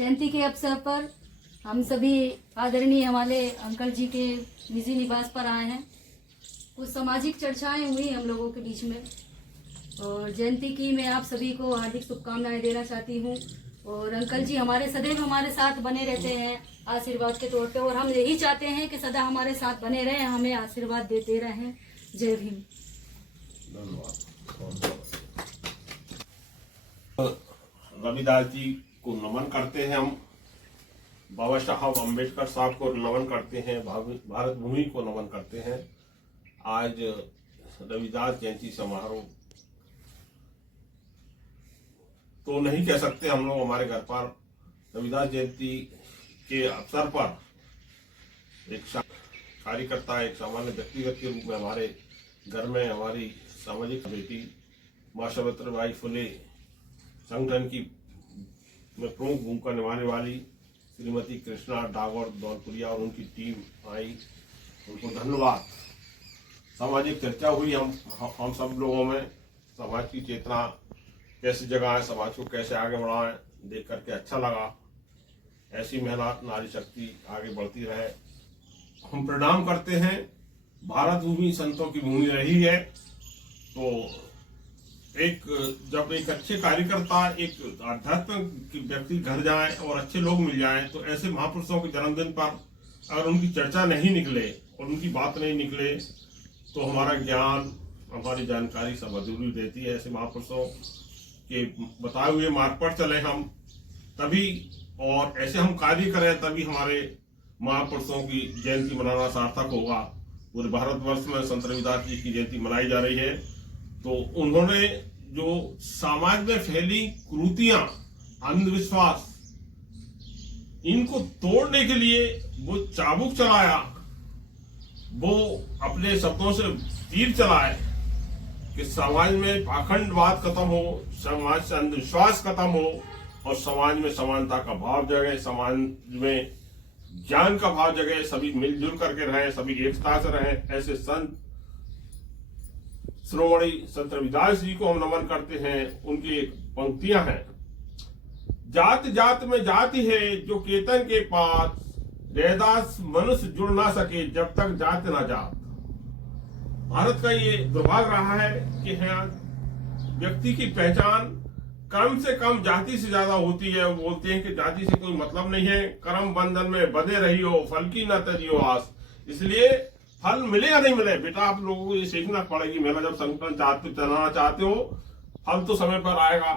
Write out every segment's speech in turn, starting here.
जयंती के अवसर पर हम सभी आदरणीय हमारे अंकल जी के निजी निवास पर आए हैं। कुछ सामाजिक चर्चाएं हुई हम लोगों के बीच में और जयंती की मैं आप सभी को हार्दिक शुभकामनाएं देना चाहती हूं। और अंकल जी हमारे सदैव हमारे साथ बने रहते हैं आशीर्वाद के तौर पे, और हम यही चाहते हैं कि सदा हमारे साथ बने रहें, हमें आशीर्वाद देते रहें। जय भीम। रविदास जी को नमन करते हैं हम, बाबा साहब अम्बेडकर साहब को नमन करते हैं, भारत भूमि को नमन करते हैं। आज रविदास जयंती समारोह तो नहीं कह सकते हम लोग, हमारे घर पर रविदास जयंती के अवसर पर एक कार्यकर्ता, एक सामान्य व्यक्तिगत के रूप में हमारे घर में हमारी सामाजिक बेटी माँ सावित्रीबाई फुले संगठन की में प्रमुख भूमिका निभाने वाली श्रीमती कृष्णा डागौर दौलपुरिया और उनकी टीम आई, उनको धन्यवाद। सामाजिक चर्चा हुई हम सब लोगों में, समाज की चेतना कैसे जगाएं, समाज को कैसे आगे बढ़ाएं, देख करके अच्छा लगा। ऐसी महिला नारी शक्ति आगे बढ़ती रहे। हम प्रणाम करते हैं। भारत भूमि संतों की भूमि रही है, तो जब एक अच्छे कार्यकर्ता, एक आध्यात्मिक व्यक्ति घर जाए और अच्छे लोग मिल जाएं, तो ऐसे महापुरुषों के जन्मदिन पर अगर उनकी चर्चा नहीं निकले और उनकी बात नहीं निकले तो हमारा ज्ञान, हमारी जानकारी सब अधूरी रहती है। ऐसे महापुरुषों के बताए हुए मार्ग पर चले हम तभी, और ऐसे हम कार्य करें तभी हमारे महापुरुषों की जयंती मनाना सार्थक होगा। पूरे भारतवर्ष में संत रविदास जी की जयंती मनाई जा रही है, तो उन्होंने जो समाज में फैली कुरीतियां, अंधविश्वास, इनको तोड़ने के लिए वो चाबुक चलाया, वो अपने शब्दों से तीर चलाए कि समाज में पाखंडवाद खत्म हो, समाज से अंधविश्वास खत्म हो और समाज में समानता का भाव जगे, समाज में ज्ञान का भाव जगे, सभी मिलजुल करके रहें, सभी एकता से रहें। ऐसे संत श्रोमणी संत रविदास जी को हम नमन करते हैं। उनकी पंक्तियां हैं, जात जात में जाति है जो केतन के पास, रैदास मनुष्य जुड़ ना सके जब तक जात ना जात। भारत का ये दुर्भाग्य रहा है कि व्यक्ति की पहचान कम से कम जाति से ज्यादा होती है। वो बोलते हैं कि जाति से कोई मतलब नहीं है, कर्म बंधन में बंधे रही हो, फल की न तजियो आस। इसलिए फल मिले या नहीं मिले, बेटा आप लोगों को ये सीखना पड़ेगी। मेरा जब संगठन चलाना चाहते हो, फल तो समय पर आएगा,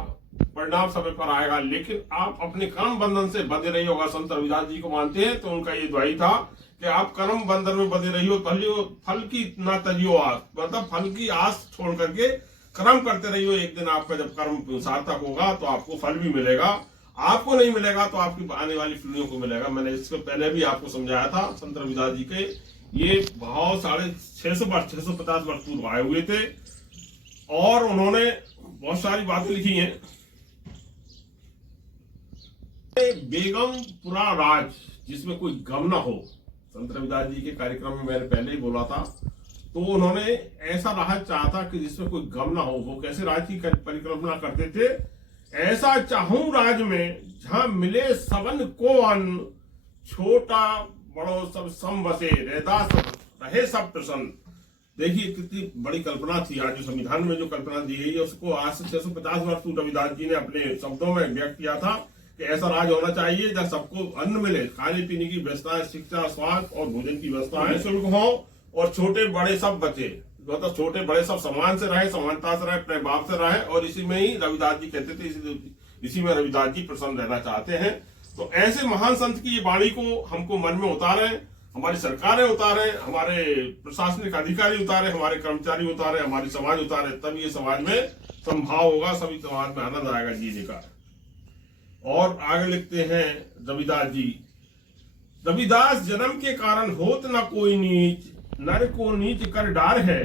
परिणाम समय पर आएगा, लेकिन आप अपने कर्म बंधन से बंधे रही होगा। संत रविदास जी को मानते हैं तो उनका ये द्वाई था कि आप कर्म बंधन में बंधे रही हो, फल की ना तजियो आस, मतलब फल की आस छोड़ करके कर्म करते रहियो। एक दिन आपका जब कर्म सार्थक होगा तो आपको फल भी मिलेगा, आपको नहीं मिलेगा तो आपकी आने वाली पीढ़ियों को मिलेगा। मैंने इसके पहले भी आपको समझाया था। संत रविदास जी के ये भाव 650 वर्ष पूर्व आए हुए थे और उन्होंने बहुत सारी बातें लिखी हैं। बेगमपुरा राज जिसमें कोई गम ना हो, संत रविदास जी के कार्यक्रम में मैंने पहले ही बोला था। तो उन्होंने ऐसा राज चाहा था कि जिसमें कोई गम ना हो। वो कैसे राज की परिकल्पना करते थे? ऐसा चाहूं राज में जहां मिले सबन को अन्न, छोटा बड़ो सब सम बसे, रैदास रहे सब प्रसन्न। देखिए कितनी बड़ी कल्पना थी। आज जो संविधान में जो कल्पना दी गई है उसको आज से 650 वर्ष पूर्व रविदास जी ने अपने शब्दों में व्यक्त किया था कि ऐसा राज होना चाहिए जहाँ सबको अन्न मिले, खाने पीने की व्यवस्था है, शिक्षा, स्वास्थ्य और भोजन की व्यवस्था है, शुल्क हो और छोटे बड़े सब बचे, मतलब छोटे बड़े सब समान से रहे, समानता से रहे, अपने भाव से रहे। और इसी में ही रविदास जी कहते थे, इसी में रविदास जी प्रसन्न रहना चाहते हैं। तो ऐसे महान संत की ये वाणी को हमको मन में उतारे, हमारी सरकारें उतारे, हमारे प्रशासनिक अधिकारी उतारे, हमारे कर्मचारी उतारे, हमारी समाज उतारे, तब ये समाज में संभाव होगा, सभी समाज में आनंद आएगा जीने का। और आगे लिखते हैं रविदास जी, रविदास जन्म के कारण होत न कोई नीच, नर को नीच कर डार है,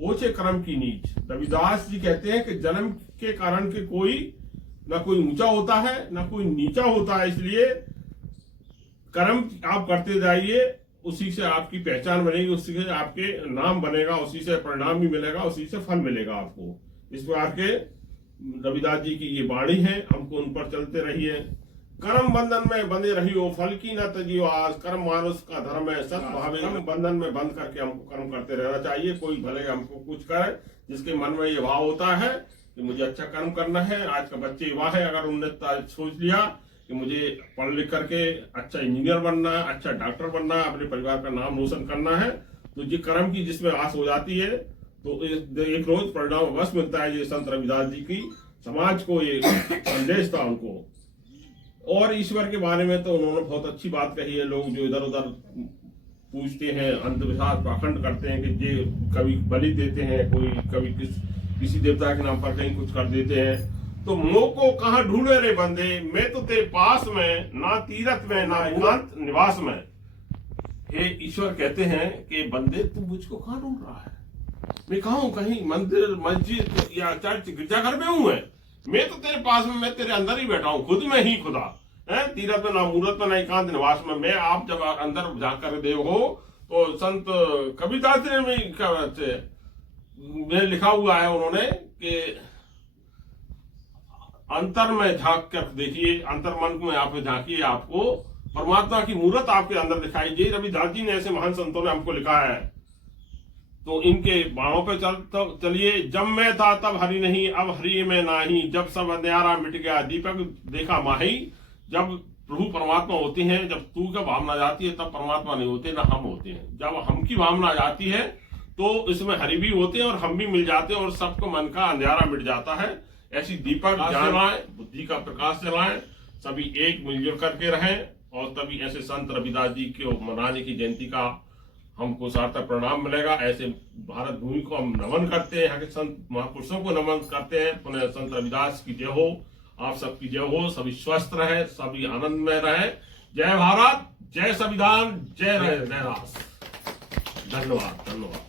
ओछे कर्म की नीच। रविदास जी कहते हैं कि जन्म के कारण के कोई न कोई ऊंचा होता है न कोई नीचा होता है, इसलिए कर्म आप करते जाइए, उसी से आपकी पहचान बनेगी, उसी से आपके नाम बनेगा, उसी से परिणाम भी मिलेगा, उसी से फल मिलेगा आपको। इस प्रकार के रविदास जी की ये वाणी है, हमको उन पर चलते रहिए। कर्म बंधन में बंधे रहियो, फल की न तजियो आस, कर्म मानुष का धर्म है, सत भावे। कर्म बंधन में बंद करके हमको कर्म करते रहना चाहिए। कोई भले हमको कुछ करे, जिसके मन में ये भाव होता है कि मुझे अच्छा कर्म करना है। आज का बच्चे युवा है, अगर उन्होंने सोच लिया कि मुझे पढ़ लिख करके अच्छा इंजीनियर बनना है, अच्छा डॉक्टर बनना है, अपने परिवार का नाम रोशन करना है, तो ये कर्म की जिसमें आस हो जाती है, तो एक रोज परिणाम अवश्य मिलता है। ये संत रविदास जी की समाज को ये संदेश था उनको। और ईश्वर के बारे में तो उन्होंने बहुत अच्छी बात कही है। लोग जो इधर उधर पूछते हैं, अंधविश्वास पाखंड करते हैं कि ये कभी बलि देते हैं, कोई कभी किसी देवता के नाम पर कहीं कुछ कर देते हैं, तो मोह को कहाँ ढूंढे रे बंदे, मैं तो तेरे पास में, ना तीरथ में ना एकांत निवास में। हे ईश्वर कहते हैं कि बंदे तू मुझको कहाँ ढूंढ रहा है? मैं कहा हूं, कहीं मंदिर मस्जिद या चर्च गिरजाघर में हूं मैं तो तेरे पास में, मैं तेरे अंदर ही बैठा हूं, खुद में ही खुदा है। तीरथ में ना मूरत में ना एकांत निवास में। मैं आप जब अंदर जाकर देव हो, तो संत कबीरदास ने में लिखा हुआ है उन्होंने कि अंतर में झांक कर देखिए, अंतर मन में आप झांकिए, आपको परमात्मा की मूर्त आपके अंदर दिखाई दे। रविदास जी ने ऐसे महान संतों ने हमको लिखा है। तो इनके बाणों पे चलिए। जब मैं था तब हरि नहीं, अब हरि में नाही, जब सब अंधियारा मिट गया दीपक देखा माही। जब प्रभु परमात्मा होते हैं, जब तू का भावना जाती है, तब परमात्मा नहीं होते, ना हम होते हैं। जब हम की भावना जाती है तो इसमें हरि भी होते हैं और हम भी मिल जाते हैं, और सबको मन का अंधियारा मिट जाता है। ऐसी दीपक जलाएं, बुद्धि का प्रकाश जलाएं, सभी एक मिलजुल करके रहें, और तभी ऐसे संत रविदास जी को मनाने की जयंती का हमको सार्थक परिणाम मिलेगा। ऐसे भारत भूमि को हम नमन करते हैं, यहाँ के संत महापुरुषों को नमन करते हैं। पुनः संत रविदास की जय हो, आप सबकी जय हो, सभी स्वस्थ रहे, सभी आनंद में रहे। जय भारत, जय संविधान, जय रविदास। धन्यवाद, धन्यवाद।